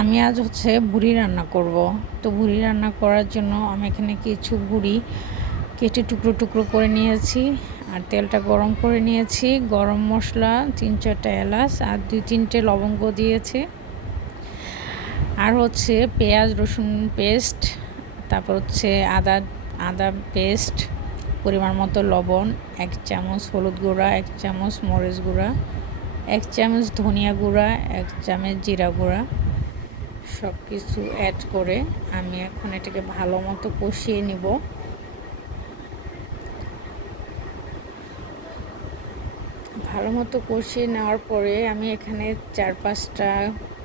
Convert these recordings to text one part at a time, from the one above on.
আমি আজ ভুড়ি রান্না করব। তো ভুড়ি রান্না করার জন্য আমি এখানে কিছু ভুড়ি কেটে টুকরো টুকরো করে নিয়েছি, আর তেলটা গরম করে নিয়েছি। গরম মশলা 3-4টা এলাচ আর 2-3টে লবঙ্গ দিয়েছি, আর পেঁয়াজ রসুন পেস্ট, তারপর আদা আদা পেস্ট, পরিমাণ মতো লবণ, 1 চামচ হলুদ গুঁড়া, 1 চামচ মরিচ গুঁড়া, 1 চামচ ধনিয়া গুঁড়া, 1 চামচ জিরা গুঁড়া, সব কিছু অ্যাড করে আমি এখন এটাকে ভালো মতো কষিয়ে নিব। ভালো মতো কষিয়ে নেওয়ার পরে আমি এখানে 4-5টা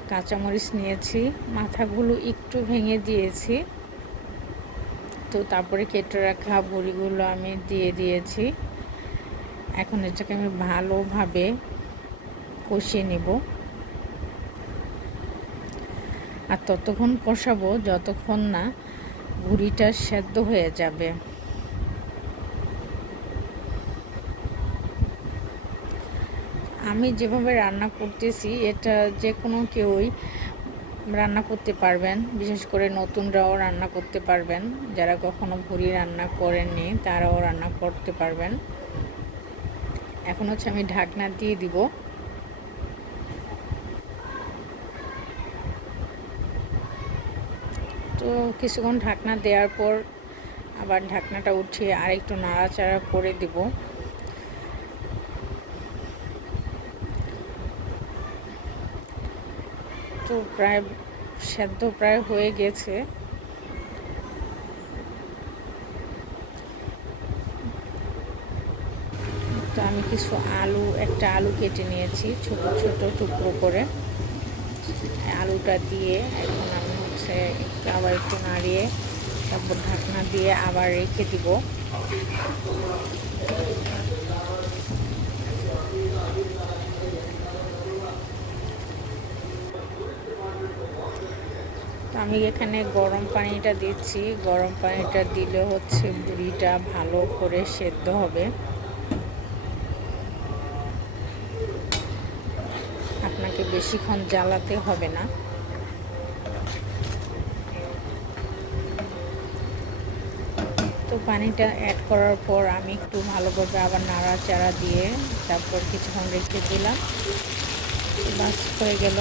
কাঁচামরিচ নিয়েছি, মাথাগুলো একটু ভেঙে দিয়েছি। তো তারপরে কেটে রাখা বড়িগুলো আমি দিয়ে দিয়েছি। এখন এটাকে আমি ভালোভাবে কষিয়ে নেব, আর ততক্ষণ কষাবো যতক্ষণ না ভুড়িটা সেদ্ধ হয়ে যাবে। আমি যেভাবে রান্না করতেছি এটা যে কোনো কেউই রান্না করতে পারবেন, বিশেষ করে নতুনরাও রান্না করতে পারবেন। যারা কখনো ভুড়ি রান্না করেননি তারাও রান্না করতে পারবেন। এখন আমি ঢাকনা দিয়ে দিব। তো কিছুক্ষণ ঢাকনা দেওয়ার পর আবার ঢাকনাটা উঠিয়ে আরেকটু নাড়াচাড়া করে দিব। তো প্রায় সেদ্ধ প্রায় হয়ে গেছে। তো আমি একটা আলু কেটে নিয়েছি ছোট ছোট টুকরো করে। আলুটা দিয়ে এখন আমি আবার একটু নাড়িয়ে তারপর ঢাকনা দিয়ে আবার রেখে দিব। তো আমি এখানে গরম পানিটা দিচ্ছি। গরম পানিটা দিলে ভুড়িটা ভালো করে সেদ্ধ হবে। আপনাকে বেশিক্ষণ জ্বালাতে হবে না। তো পানিটা অ্যাড করার পর আমি একটু ভালোভাবে আবার নাড়াচাড়া দিয়ে তারপর কিছুক্ষণ রেখে দিলাম। বাস হয়ে গেল।